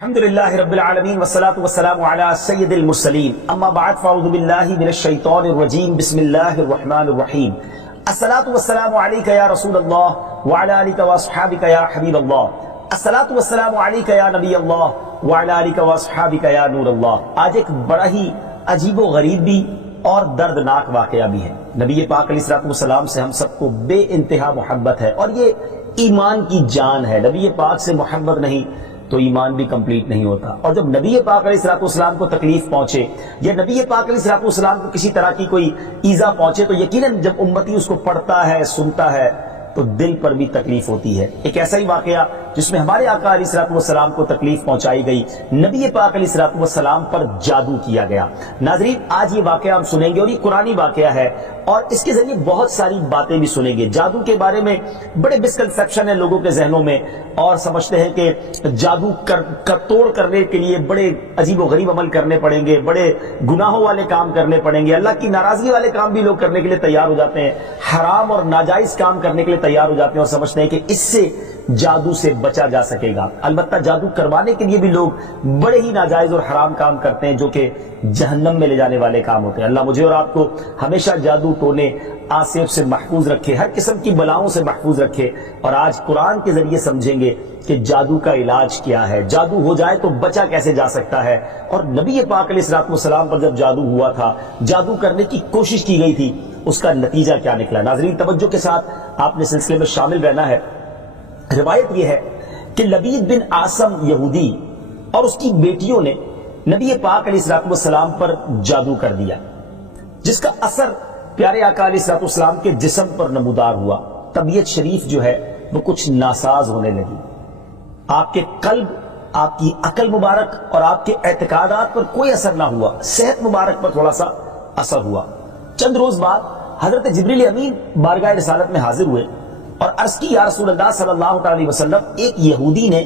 الحمد للہ رب العالمین والصلاة والسلام علی سید المرسلین اما بعد فاعوذ باللہ من الشیطان الرجیم بسم اللہ الرحمن الرحیم الصلاة والسلام علیک یا رسول اللہ وعلی آلک واصحابک یا حبیب اللہ الصلاة والسلام علیک یا نبی اللہ وعلی آلک واصحابک یا نور اللہ۔ آج ایک بڑا ہی عجیب و غریب بھی اور دردناک واقعہ بھی ہے۔ نبی پاک علیہ السلام سے ہم سب کو بے انتہا محبت ہے اور یہ ایمان کی جان ہے۔ نبی پاک سے محبت نہیں تو ایمان بھی کمپلیٹ نہیں ہوتا، اور جب نبی پاک علیہ السلام کو تکلیف پہنچے یا نبی پاک علیہ السلام کو کسی طرح کی کوئی ایذا پہنچے تو یقیناً جب امتی اس کو پڑھتا ہے سنتا ہے تو دل پر بھی تکلیف ہوتی ہے۔ ایک ایسا ہی واقعہ جس میں ہمارے آقا علیہ السلام کو تکلیف پہنچائی گئی، نبی پاک علیہ السلام پر جادو کیا گیا۔ ناظرین، آج یہ واقعہ ہم سنیں گے اور یہ قرآنی واقعہ ہے اور اس کے ذریعے بہت ساری باتیں بھی سنیں گے۔ جادو کے بارے میں بڑے مسکنسیپشن ہیں لوگوں کے ذہنوں میں، اور سمجھتے ہیں کہ جادو توڑ کرنے کے لیے بڑے عجیب و غریب عمل کرنے پڑیں گے، بڑے گناہوں والے کام کرنے پڑیں گے، اللہ کی ناراضگی والے کام بھی لوگ کرنے کے لیے تیار ہو جاتے ہیں، حرام اور ناجائز کام کرنے کے لیے تیار ہو جاتے ہیں اور سمجھتے ہیں کہ اس سے جادو سے بچا جا سکے گا۔ البتہ جادو کروانے کے لیے بھی لوگ بڑے ہی ناجائز اور حرام کام کرتے ہیں جو کہ جہنم میں لے جانے والے کام ہوتے ہیں۔ اللہ مجھے اور آپ کو ہمیشہ جادو ٹونے آصف سے محفوظ رکھے، ہر قسم کی بلاؤں سے محفوظ رکھے، اور آج قرآن کے ذریعے سمجھیں گے کہ جادو کا علاج کیا ہے، جادو ہو جائے تو بچا کیسے جا سکتا ہے، اور نبی پاک علیہ السلام پر جب جادو ہوا تھا، جادو کرنے کی کوشش کی گئی تھی، اس کا نتیجہ کیا نکلا۔ ناظرین، توجہ کے ساتھ آپ نے سلسلے میں شامل رہنا ہے۔ روایت یہ ہے کہ لبید بن عاصم یہودی اور اس کی بیٹیوں نے نبی پاک علیہ السلام پر جادو کر دیا، جس کا اثر پیارے آقا علیہ السلام کے جسم پر نمودار ہوا۔ طبیعت شریف جو ہے وہ کچھ ناساز ہونے لگی، آپ کے قلب، آپ کی عقل مبارک اور آپ کے اعتقادات پر کوئی اثر نہ ہوا، صحت مبارک پر تھوڑا سا اثر ہوا۔ چند روز بعد حضرت جبریل امین بارگاہ رسالت میں حاضر ہوئے اور عرض کی، یا رسول اللہ صلی اللہ علیہ وسلم، ایک یہودی نے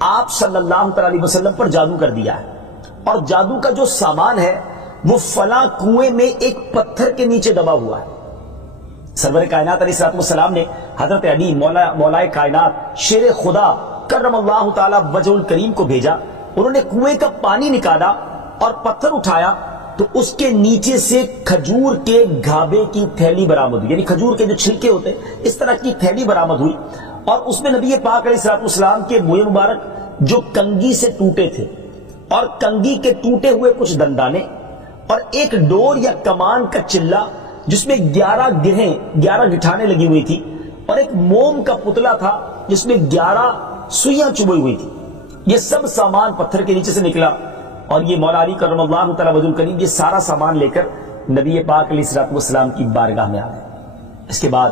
آپ صلی اللہ علیہ وسلم پر جادو کر دیا ہے، اور جادو کا جو سامان ہے وہ فلاں کنویں میں ایک پتھر کے نیچے دبا ہوا ہے۔ سرور کائنات علیہ السلام نے حضرت علی مولا کائنات شیر خدا کرم اللہ تعالی وجہ الکریم کو بھیجا۔ انہوں نے کنویں کا پانی نکالا اور پتھر اٹھایا تو اس کے نیچے سے کھجور کے گھابے کی تھیلی برآمد ہوئی، یعنی کھجور کے جو چھلکے ہوتے ہیں اس طرح کی تھیلی برآمد ہوئی، اور اس میں نبی پاک علیہ السلام کے منہ مبارک جو کنگھی سے ٹوٹے تھے، اور کنگھی کے ٹوٹے ہوئے کچھ دندانے، اور ایک ڈور یا کمان کا چلہ جس میں 11 گٹھانے لگی ہوئی تھی، اور ایک موم کا پتلا تھا جس میں 11 سوئیاں چبھی ہوئی تھی۔ یہ سب سامان پتھر کے نیچے سے نکلا، اور یہ مولا علی کرم اللہ تعالی وجہ الکریم یہ سارا سامان لے کر نبی پاک علیہ السلام کی بارگاہ میں آ گئے۔ اس کے بعد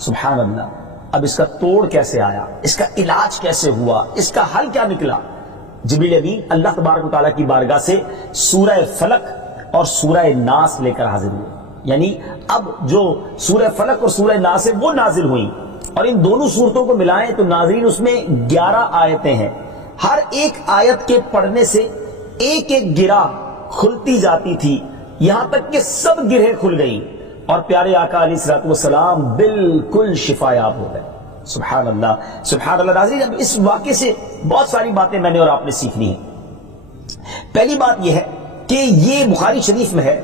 سبحان اللہ، اب اس کا توڑ کیسے آیا، اس کا علاج کیسے ہوا، اس کا حل کیا نکلا؟ جبریل امین اللہ تبارک و تعالیٰ کی بارگاہ سے سورہ فلق اور سورہ ناس لے کر حاضر ہوئے، یعنی اب جو سورہ فلق اور سورہ ناس ہے وہ نازل ہوئی، اور ان دونوں صورتوں کو ملائیں تو ناظرین اس میں 11 آیتیں ہیں۔ ہر ایک آیت کے پڑھنے سے ایک ایک گرہ کھلتی جاتی تھی، یہاں تک کہ سب گرہیں کھل گئی اور پیارے آقا علیہ السلام بالکل شفایاب ہو گئے۔ سبحان اللہ، سبحان اللہ۔ ناظرین، اب اس واقعے سے بہت ساری باتیں میں نے اور آپ نے سیکھنی ہیں۔ پہلی بات یہ ہے کہ یہ بخاری شریف میں ہے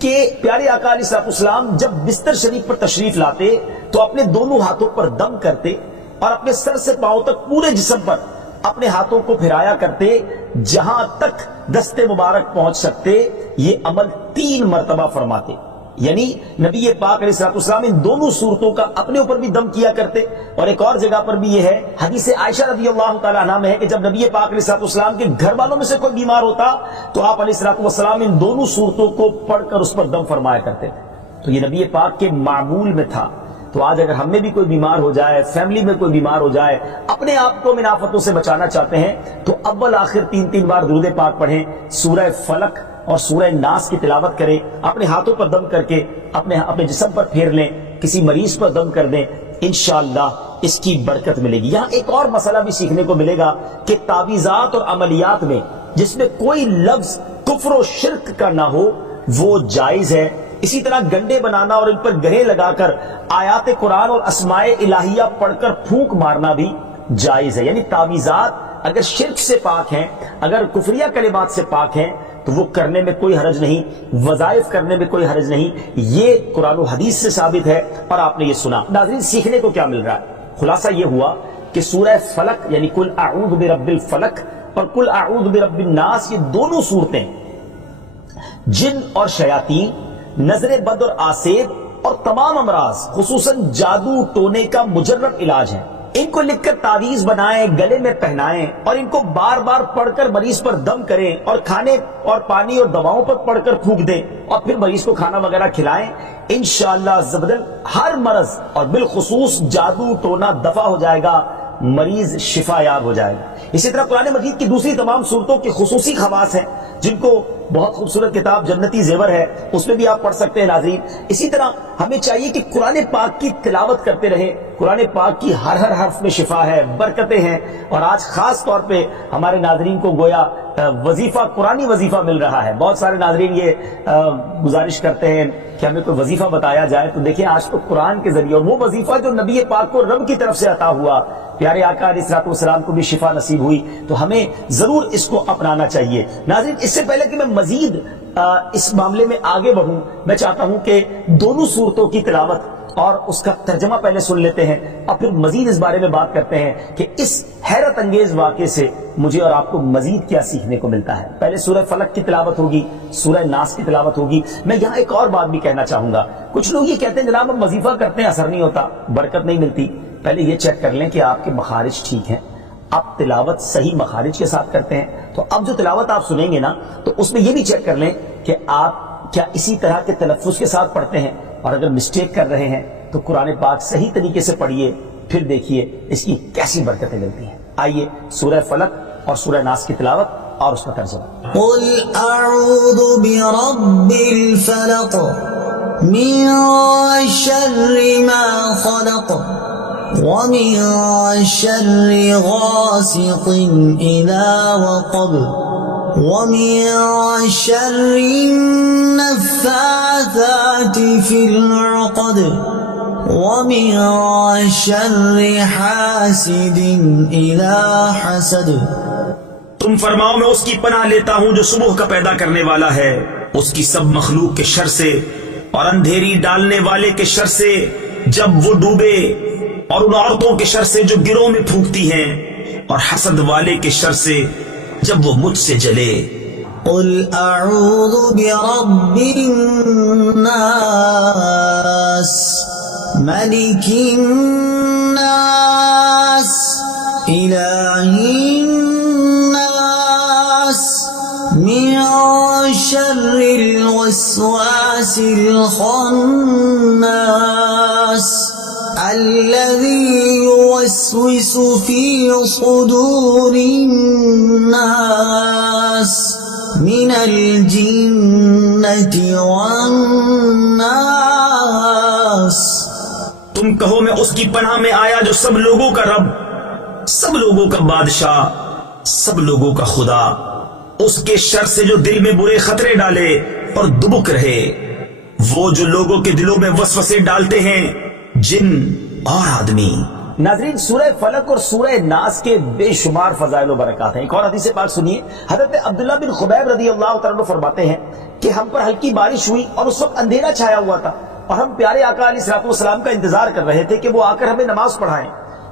کہ پیارے آقا علیہ السلام جب بستر شریف پر تشریف لاتے تو اپنے دونوں ہاتھوں پر دم کرتے اور اپنے سر سے پاؤں تک پورے جسم پر اپنے ہاتھوں کو پھرایا کرتے، جہاں تک دست مبارک پہنچ سکتے یہ عمل 3 مرتبہ فرماتے، یعنی نبی پاک علیہ السلام ان دونوں صورتوں کا اپنے اوپر بھی دم کیا کرتے۔ اور ایک اور جگہ پر بھی یہ ہے، حدیث عائشہ رضی اللہ تعالیٰ عنہ میں ہے کہ جب نبی پاک علیہ السلام کے گھر والوں میں سے کوئی بیمار ہوتا تو آپ علیہ السلام ان دونوں صورتوں کو پڑھ کر اس پر دم فرمایا کرتے تھے۔ تو یہ نبی پاک کے معمول میں تھا۔ تو آج اگر ہم میں بھی کوئی بیمار ہو جائے، فیملی میں کوئی بیمار ہو جائے، اپنے آپ کو من آفتوں سے بچانا چاہتے ہیں تو اول آخر 3 بار درود پاک پڑھیں، سورہ فلق اور سورہ ناس کی تلاوت کریں، اپنے ہاتھوں پر دم کر کے اپنے جسم پر پھیر لیں، کسی مریض پر دم کر دیں، انشاءاللہ اس کی برکت ملے گی۔ یہاں ایک اور مسئلہ بھی سیکھنے کو ملے گا کہ تعویذات اور عملیات میں جس میں کوئی لفظ کفر و شرک کا نہ ہو وہ جائز ہے۔ اسی طرح گنڈے بنانا اور ان پر گرے لگا کر آیات قرآن اور اسماء الہیہ پڑھ کر پھونک مارنا بھی جائز ہے، یعنی تعویذات اگر شرک سے پاک ہیں، اگر کفریہ کلمات سے پاک ہیں تو وہ کرنے میں کوئی حرج نہیں، وظائف کرنے میں کوئی حرج نہیں، یہ قرآن و حدیث سے ثابت ہے اور آپ نے یہ سنا۔ ناظرین سیکھنے کو کیا مل رہا ہے؟ خلاصہ یہ ہوا کہ سورہ فلق یعنی قل اعوذ برب الفلق اور قل اعوذ برب الناس، یہ دونوں صورتیں جن اور شیاطین، نظر بد اور آسیب اور تمام امراض خصوصاً جادو ٹونے کا مجرب علاج ہیں۔ ان کو لکھ کر تعویذ بنائیں، گلے میں پہنائیں اور ان کو بار بار پڑھ کر مریض پر دم کریں اور کھانے اور پانی اور دواؤں پر پڑھ کر پھونک دیں اور پھر مریض کو کھانا وغیرہ کھلائیں، انشاءاللہ عز و جل ہر مرض اور بالخصوص جادو ٹونا دفع ہو جائے گا، مریض شفا یاب ہو جائے گا۔ اسی طرح قرآن مجید کی دوسری تمام صورتوں کی خصوصی خواص ہیں جن کو بہت خوبصورت کتاب جنتی زیور ہے اس میں بھی آپ پڑھ سکتے ہیں ناظرین۔ اسی طرح ہمیں چاہیے کہ قرآن پاک کی تلاوت کرتے رہیں، قرآن پاک کی ہر حرف میں شفا ہے، برکتیں ہیں، اور آج خاص طور پہ ہمارے ناظرین کو گویا وظیفہ، قرآنی وظیفہ مل رہا ہے۔ بہت سارے ناظرین یہ گزارش کرتے ہیں کہ ہمیں کوئی وظیفہ بتایا جائے، تو دیکھیں آج تو قرآن کے ذریعے، اور وہ وظیفہ جو نبی پاک کو رب کی طرف سے عطا ہوا، پیارے آقا علیہ الصلوۃ والسلام کو بھی شفا نصیب ہوئی، تو ہمیں ضرور اس کو اپنانا چاہیے۔ ناظرین اس سے پہلے کہ میں مزید اس معاملے میں آگے بڑھوں، میں چاہتا ہوں کہ دونوں صورتوں کی تلاوت اور اس کا ترجمہ پہلے سن لیتے ہیں اور پھر مزید اس بارے میں بات کرتے ہیں کہ اس حیرت انگیز واقعے سے مجھے اور آپ کو مزید کیا سیکھنے کو ملتا ہے۔ پہلے سورہ فلق کی تلاوت ہوگی، سورہ ناس کی تلاوت ہوگی۔ میں یہاں ایک اور بات بھی کہنا چاہوں گا، کچھ لوگ یہ کہتے ہیں جناب ہم وظیفہ کرتے ہیں اثر نہیں ہوتا، برکت نہیں ملتی۔ پہلے یہ چیک کر لیں کہ آپ کے مخارج ٹھیک ہیں، آپ تلاوت صحیح مخارج کے ساتھ کرتے ہیں۔ تو اب جو تلاوت آپ سنیں گے نا تو اس میں یہ بھی چیک کر لیں کہ آپ کیا اسی طرح کے تلفظ کے ساتھ پڑھتے ہیں، اور اگر مسٹیک کر رہے ہیں تو قرآن پاک صحیح طریقے سے پڑھیے، پھر دیکھیے اس کی کیسی برکتیں ملتی ہیں۔ آئیے سورہ فلق اور سورہ ناس کی تلاوت اور اس کا ترجمہ۔ قل اعوذ برب الفلق من شر ما خلق ومن شر غاسق اذا وقب ومن شر النفاثات في العقد ومن شر حاسد اذا حسد۔ تم فرماؤ میں اس کی پناہ لیتا ہوں جو صبح کا پیدا کرنے والا ہے، اس کی سب مخلوق کے شر سے اور اندھیری ڈالنے والے کے شر سے جب وہ ڈوبے، اور ان عورتوں کے شر سے جو گروہ میں پھونکتی ہیں، اور حسد والے کے شر سے جب وہ مجھ سے جلے۔ قل اعوذ برب الناس ملک الناس الہ الناس من شر الوسواس الخناس الذي يوسوس في صدور الناس من الجنة والناس۔ تم کہو میں اس کی پناہ میں آیا جو سب لوگوں کا رب، سب لوگوں کا بادشاہ، سب لوگوں کا خدا، اس کے شر سے جو دل میں برے خطرے ڈالے اور دبک رہے، وہ جو لوگوں کے دلوں میں وسوسے ڈالتے ہیں، جن اور آدمی۔ ناظرین سورہ فلق اور سورہ ناس کے بے شمار فضائل و برکات ہیں۔ ایک اور حدیث پاک سنیے، حضرت عبداللہ بن خبیب رضی اللہ تعالیٰ عنہ فرماتے ہیں کہ ہم پر ہلکی بارش ہوئی اور اس وقت اندھیرا چھایا ہوا تھا، اور ہم پیارے آقا علیہ الصلوۃ والسلام کا انتظار کر رہے تھے کہ وہ آ کر ہمیں نماز پڑھائیں۔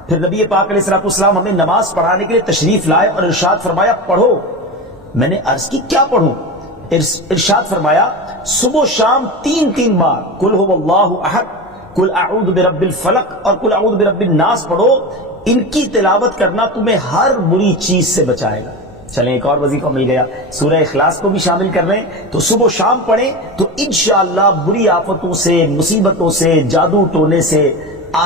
پھر نبی پاک علیہ الصلوۃ والسلام ہمیں نماز پڑھانے کے لیے تشریف لائے اور ارشاد فرمایا پڑھو۔ میں نے عرض کی کیا پڑھوں؟ ارشاد فرمایا صبح و شام 3 بار قل هو اللہ احد، قل اعوذ برب الفلق اور قل اعوذ برب الناس پڑھو، ان کی تلاوت کرنا تمہیں ہر بری چیز سے بچائے گا۔ چلیں ایک اور وظیفہ مل گیا، سورہ اخلاص کو بھی شامل کر رہے ہیں، تو صبح و شام پڑھیں تو انشاءاللہ بری آفتوں سے، مصیبتوں سے، جادو ٹونے سے،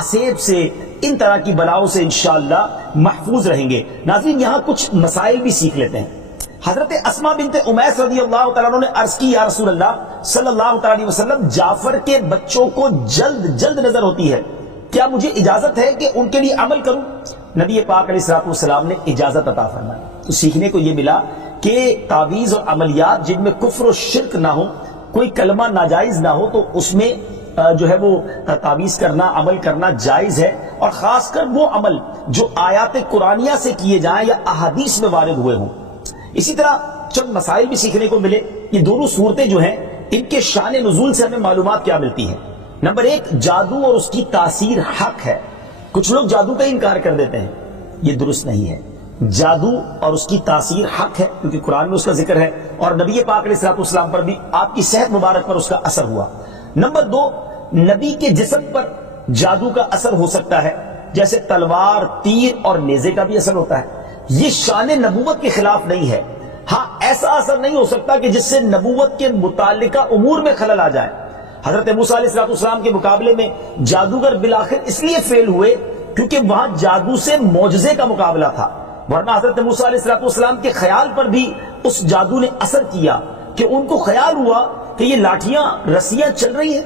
آسیب سے، ان طرح کی بلاؤں سے انشاءاللہ محفوظ رہیں گے۔ ناظرین یہاں کچھ مسائل بھی سیکھ لیتے ہیں۔ حضرت اسماء بنت امیس رضی اللہ تعالیٰ عنہ نے عرض کی یا رسول اللہ صلی اللہ تعالیٰ علیہ وسلم، جعفر کے بچوں کو جلد نظر ہوتی ہے، کیا مجھے اجازت ہے کہ ان کے لیے عمل کروں؟ نبی پاک علیہ الصلوۃ والسلام نے اجازت عطا فرمائی۔ تو سیکھنے کو یہ ملا کہ تعویذ اور عملیات جن میں کفر و شرک نہ ہو، کوئی کلمہ ناجائز نہ ہو، تو اس میں جو ہے وہ تعویذ کرنا، عمل کرنا جائز ہے، اور خاص کر وہ عمل جو آیات قرآنیہ سے کیے جائیں یا احادیث میں وارد ہوئے ہوں۔ اسی طرح چند مسائل بھی سیکھنے کو ملے۔ یہ دونوں صورتیں جو ہیں ان کے شان نزول سے ہمیں معلومات کیا ملتی ہیں۔ نمبر ایک، جادو اور اس کی تاثیر حق ہے۔ کچھ لوگ جادو کا انکار کر دیتے ہیں، یہ درست نہیں ہے۔ جادو اور اس کی تاثیر حق ہے کیونکہ قرآن میں اس کا ذکر ہے اور نبی پاک علیہ الصلوۃ والسلام پر بھی آپ کی صحت مبارک پر اس کا اثر ہوا۔ نمبر دو، نبی کے جسم پر جادو کا اثر ہو سکتا ہے، جیسے تلوار، تیر اور نیزے کا بھی اثر ہوتا ہے۔ یہ شان نبوت کے خلاف نہیں ہے۔ ہاں، ایسا اثر نہیں ہو سکتا کہ جس سے نبوت کے متعلقہ امور میں خلل آ جائے۔ حضرت موسیٰ علیہ الصلوۃ والسلام کے مقابلے میں جادوگر بالآخر اس لیے فیل ہوئے کیونکہ وہاں جادو سے معجزے کا مقابلہ تھا، ورنہ حضرت موسیٰ علیہ الصلوۃ والسلام کے خیال پر بھی اس جادو نے اثر کیا کہ ان کو خیال ہوا کہ یہ لاٹھیاں، رسیاں چل رہی ہیں۔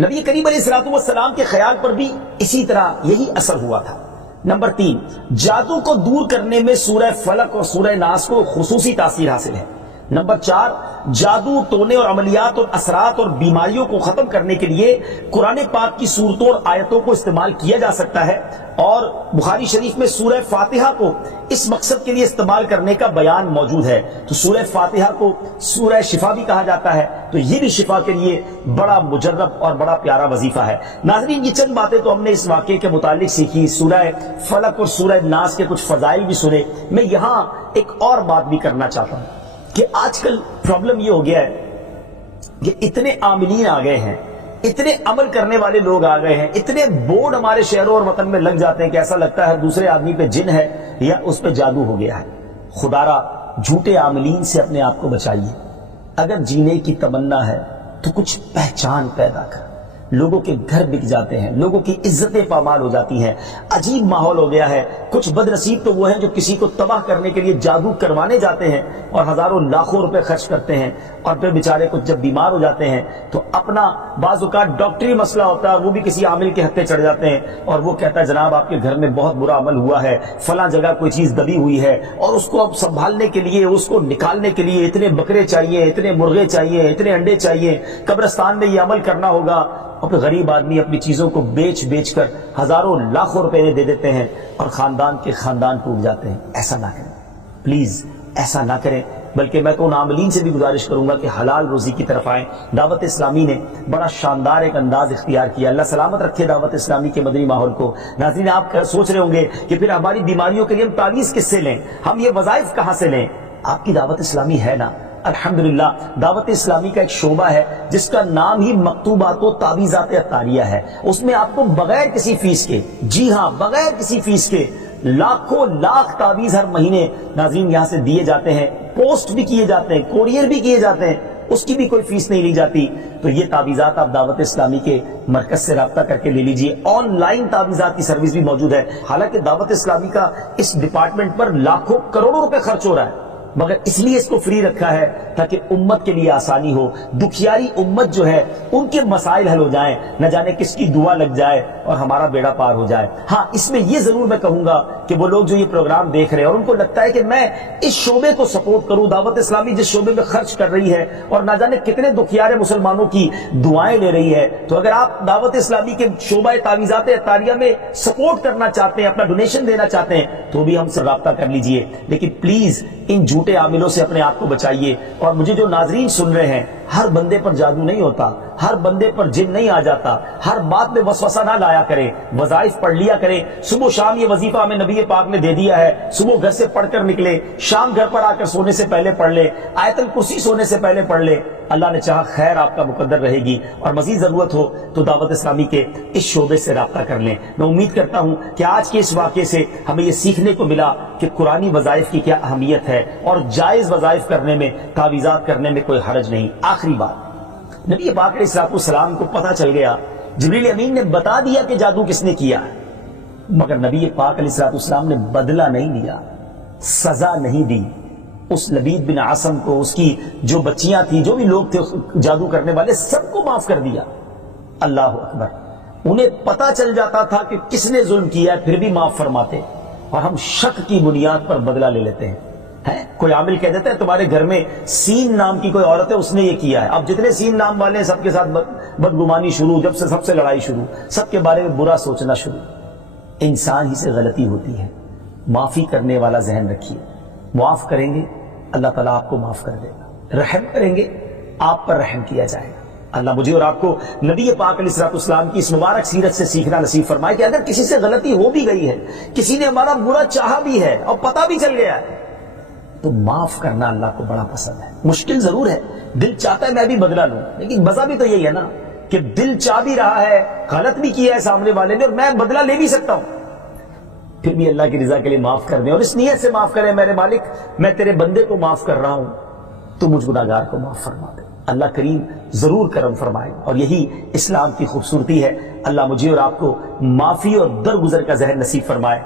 نبی کریم علیہ الصلوۃ والسلام کے خیال پر بھی اسی طرح یہی اثر ہوا تھا۔ نمبر تین، جادو کو دور کرنے میں سورہ فلق اور سورہ ناس کو خصوصی تاثیر حاصل ہے۔ نمبر چار، جادو، ٹونے اور عملیات اور اثرات اور بیماریوں کو ختم کرنے کے لیے قرآن پاک کی صورتوں اور آیتوں کو استعمال کیا جا سکتا ہے، اور بخاری شریف میں سورہ فاتحہ کو اس مقصد کے لیے استعمال کرنے کا بیان موجود ہے۔ تو سورہ فاتحہ کو سورہ شفا بھی کہا جاتا ہے، تو یہ بھی شفا کے لیے بڑا مجرب اور بڑا پیارا وظیفہ ہے۔ ناظرین، یہ چند باتیں تو ہم نے اس واقعے کے متعلق سیکھی، سورہ فلق اور سورہ ناس کے کچھ فضائل بھی سنے۔ میں یہاں ایک اور بات بھی کرنا چاہتا ہوں کہ آج کل پرابلم یہ ہو گیا ہے کہ اتنے عاملین آ گئے ہیں، اتنے عمل کرنے والے لوگ آ گئے ہیں، اتنے بورڈ ہمارے شہروں اور وطن میں لگ جاتے ہیں کہ ایسا لگتا ہے دوسرے آدمی پہ جن ہے یا اس پہ جادو ہو گیا ہے۔ خدا را جھوٹے عاملین سے اپنے آپ کو بچائیے۔ اگر جینے کی تمنا ہے تو کچھ پہچان پیدا کر۔ لوگوں کے گھر بک جاتے ہیں، لوگوں کی عزتیں پامال ہو جاتی ہیں، عجیب ماحول ہو گیا ہے۔ کچھ بد نصیب تو وہ ہیں جو کسی کو تباہ کرنے کے لیے جادو کروانے جاتے ہیں اور ہزاروں لاکھوں روپے خرچ کرتے ہیں، اور پھر بیچارے کچھ جب بیمار ہو جاتے ہیں تو اپنا بعض اوقات ڈاکٹری مسئلہ ہوتا ہے، وہ بھی کسی عامل کے ہتھے چڑھ جاتے ہیں اور وہ کہتا ہے جناب آپ کے گھر میں بہت برا عمل ہوا ہے، فلاں جگہ کوئی چیز دبی ہوئی ہے، اور اس کو اب سنبھالنے کے لیے، اس کو نکالنے کے لیے اتنے بکرے چاہیے، اتنے مرغے چاہیے، اتنے انڈے چاہیے، قبرستان میں یہ عمل کرنا ہوگا۔ اور غریب آدمی اپنی چیزوں کو بیچ کر ہزاروں لاکھوں روپے دے دیتے ہیں اور خاندان کے خاندان ٹوٹ جاتے ہیں۔ ایسا نہ کریں، پلیز ایسا نہ کریں۔ بلکہ میں تو ان عاملین سے بھی گزارش کروں گا کہ حلال روزی کی طرف آئیں۔ دعوت اسلامی نے بڑا شاندار ایک انداز اختیار کیا، اللہ سلامت رکھے دعوت اسلامی کے مدنی ماحول کو۔ ناظرین، آپ سوچ رہے ہوں گے کہ پھر ہماری بیماریوں کے لیے ہم تعویذ کس سے لیں، ہم یہ وظائف کہاں سے لیں؟ آپ کی دعوت اسلامی ہے نا۔ الحمدللہ دعوت اسلامی کا ایک شعبہ ہے جس کا نام ہی مکتوبات و تعویذات عطاریہ ہے۔ اس میں آپ کو بغیر کسی فیس کے، جی ہاں بغیر کسی فیس کے، لاکھوں لاکھ تعویذ ہر مہینے ناظرین یہاں سے دیے جاتے ہیں، پوسٹ بھی کیے جاتے ہیں، کوریئر بھی کیے جاتے ہیں، اس کی بھی کوئی فیس نہیں لی جاتی۔ تو یہ تعویذات آپ دعوت اسلامی کے مرکز سے رابطہ کر کے لے لیجئے۔ آن لائن تعویذات کی سروس بھی موجود ہے۔ حالانکہ دعوت اسلامی کا اس ڈپارٹمنٹ پر لاکھوں کروڑوں روپے خرچ ہو رہا ہے، مگر اس لیے اس کو فری رکھا ہے تاکہ امت کے لیے آسانی ہو، دکھیاری امت جو ہے ان کے مسائل حل ہو جائیں، نہ جانے کس کی دعا لگ جائے اور ہمارا بیڑا پار ہو جائے۔ ہاں، اس میں یہ ضرور میں کہوں گا کہ وہ لوگ جو یہ پروگرام دیکھ رہے ہیں اور ان کو لگتا ہے کہ میں اس شعبے کو سپورٹ کروں، دعوت اسلامی جس شعبے میں خرچ کر رہی ہے اور نہ جانے کتنے دکھیارے مسلمانوں کی دعائیں لے رہی ہے، تو اگر آپ دعوت اسلامی کے شعبہ تعویذات عطاریہ میں سپورٹ کرنا چاہتے ہیں، اپنا ڈونیشن دینا چاہتے ہیں، تو بھی ہم سے رابطہ کر لیجئے۔ لیکن پلیز ان جھوٹے عاملوں سے اپنے آپ کو بچائیے۔ اور مجھے جو ناظرین سن رہے ہیں، ہر بندے پر جادو نہیں ہوتا، ہر بندے پر جن نہیں آ جاتا، ہر بات میں وسوسہ نہ لایا کریں، وظائف پڑھ لیا کریں۔ صبح و شام یہ وظیفہ ہمیں نبی پاک نے دے دیا ہے، صبح گھر سے پڑھ کر نکلے، شام گھر پر آ کر سونے سے پہلے پڑھ لے، آیت الکرسی سونے سے پہلے پڑھ لے۔ اللہ نے چاہا خیر آپ کا مقدر رہے گی، اور مزید ضرورت ہو تو دعوت اسلامی کے اس شعبے سے رابطہ کر لیں۔ میں امید کرتا ہوں کہ آج کے اس واقعے سے ہمیں یہ سیکھنے کو ملا کہ قرآنی وظائف کی کیا اہمیت ہے، اور جائز وظائف کرنے میں، تعویذات کرنے میں کوئی حرج نہیں۔ آخری بات، نبی پاک علیہ الصلوۃ والسلام کو پتہ چل گیا، جبریل امین نے بتا دیا کہ جادو کس نے کیا، مگر نبی پاک علیہ الصلوۃ والسلام نے بدلہ نہیں لیا، سزا نہیں دی۔ اس لبید بن عاصم کو، اس کی جو بچیاں تھیں، جو بھی لوگ تھے جادو کرنے والے، سب کو معاف کر دیا۔ اللہ اکبر! انہیں پتہ چل جاتا تھا کہ کس نے ظلم کیا ہے، پھر بھی معاف فرماتے، اور ہم شک کی بنیاد پر بدلہ لے لیتے ہیں۔ کوئی عامل کہہ دیتا ہے تمہارے گھر میں سین نام کی کوئی عورت ہے، اس نے یہ کیا ہے، اب جتنے سین نام والے ہیں سب کے ساتھ بدگمانی شروع، جب سے سب سے لڑائی شروع، سب کے بارے میں برا سوچنا شروع۔ انسان ہی سے غلطی ہوتی ہے. معافی کرنے والا ذہن رکھیے. معاف کریں گے اللہ تعالیٰ آپ کو معاف کر دے گا. رحم کریں گے آپ پر رحم کیا جائے گا. اللہ مجھے اور آپ کو نبی پاک علیہ الصلوۃ والسلام کی اس مبارک سیرت سے سیکھنا نصیب فرمائے کہ اگر کسی سے غلطی ہو بھی گئی ہے, کسی نے ہمارا برا چاہا بھی ہے اور پتہ بھی چل گیا ہے, تو معاف کرنا اللہ کو بڑا پسند ہے. مشکل ضرور ہے, دل چاہتا ہے میں بھی بدلہ لوں, لیکن مزہ بھی تو یہی ہے نا کہ دل چاہ بھی رہا ہے, غلط بھی کیا ہے سامنے والے نے, اور میں بدلہ لے بھی سکتا ہوں, پھر بھی اللہ کی رضا کے لیے معاف کر دیں اور اس نیت سے معاف کریں میرے مالک میں تیرے بندے کو معاف کر رہا ہوں, تو مجھ گناہگار کو معاف فرما دے. اللہ کریم ضرور کرم فرمائے, اور یہی اسلام کی خوبصورتی ہے. اللہ مجھے اور آپ کو معافی اور درگزر کا ذہن نصیب فرمائے.